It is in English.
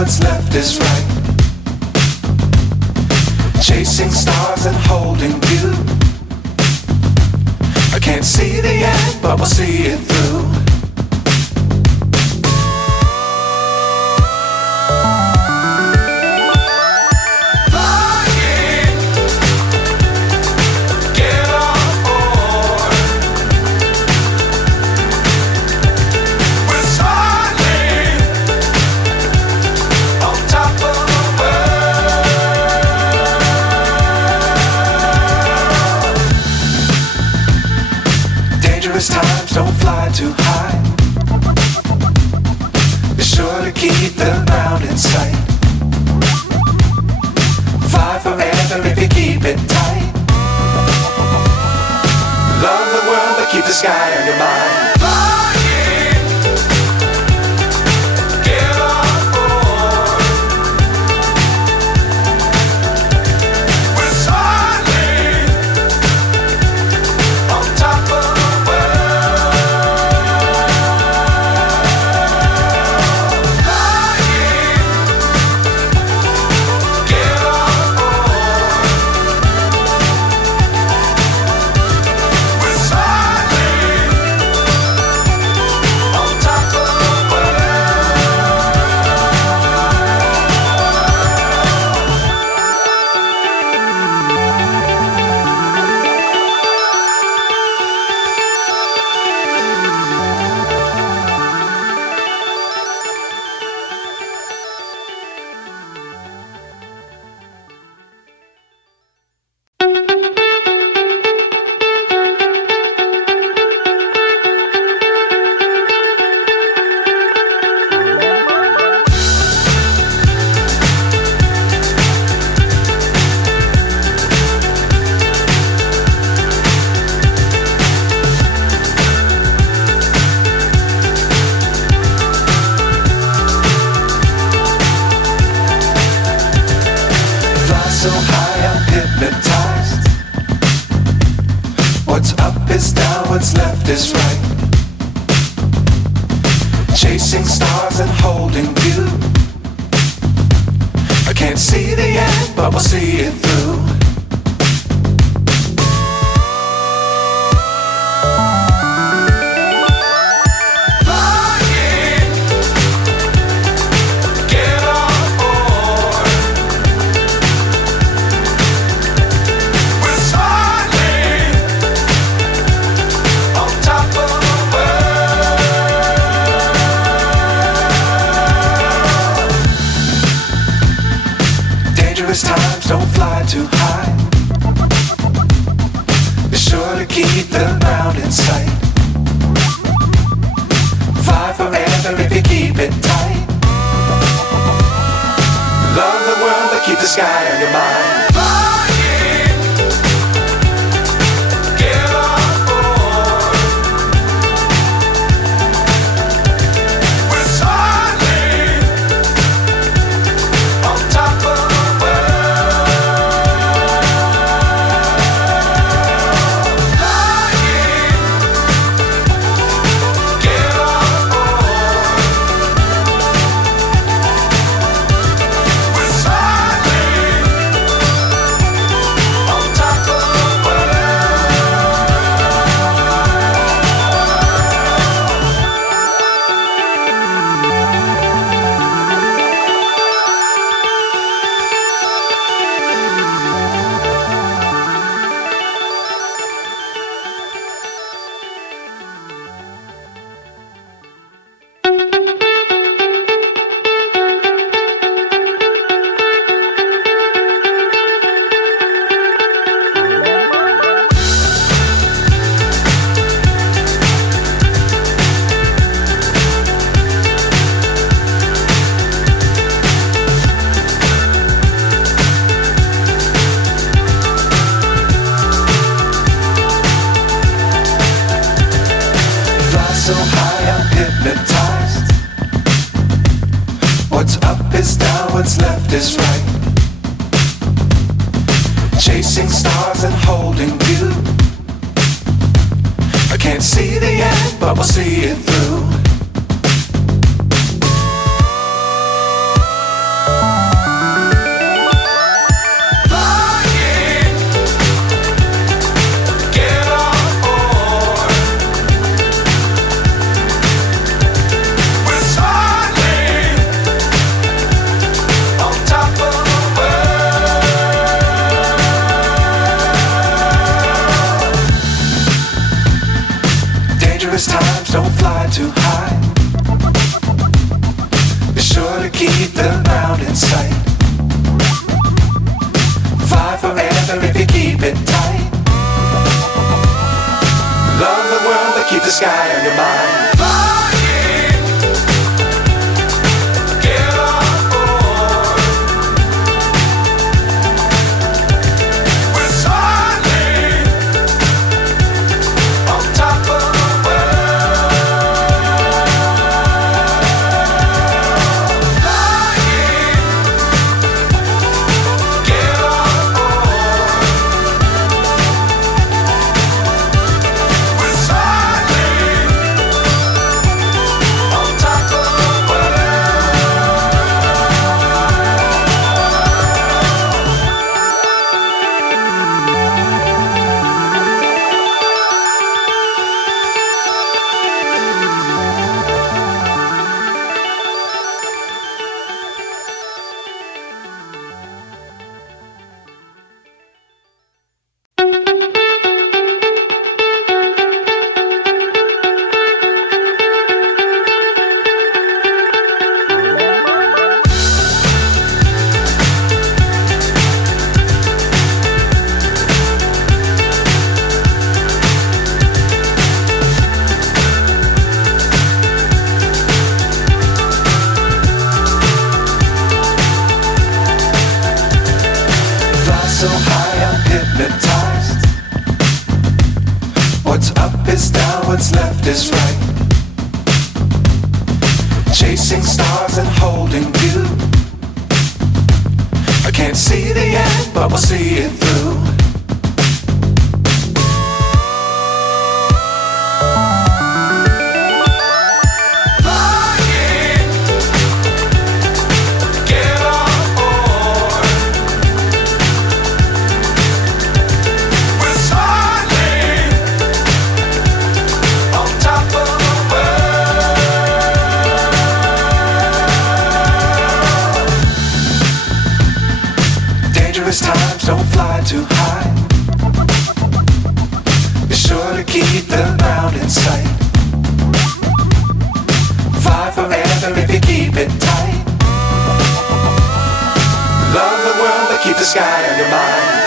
what's left is right. Chasing stars and holding you. I can't see the end, but we'll see it through. Times don't fly too high. Be sure to keep the ground in sight. Fly forever if you keep it tight. Love the world but keep the sky on your mind. So high I'm hypnotized. What's up is down, what's left is right. Chasing stars and holding you. I can't see the end, but we'll see it through. Times don't fly too high. Be sure to keep the ground in sight. Fly forever if you keep it tight. Love the world but keep the sky on your mind. So high I'm hypnotized. What's up is down, what's left is right. Chasing stars and holding you. I can't see the end, but we'll see it through. the ground in sight. Fly forever if you keep it tight. Love the world but keep the sky on your mind. Flying, get on board. We're soaring on top of the world. Flying, get on board. We're soaring on top of the so high I'm hypnotized. What's up is down, what's left is right. Chasing stars and holding you. I can't see the end, but we'll see it through. Flying, get on board. We're soaring on top of the world. Dangerous times, don't fly too high. Be sure to keep the ground in sight. Fly forever if you keep it tight. Love the world but keep the sky on your mind.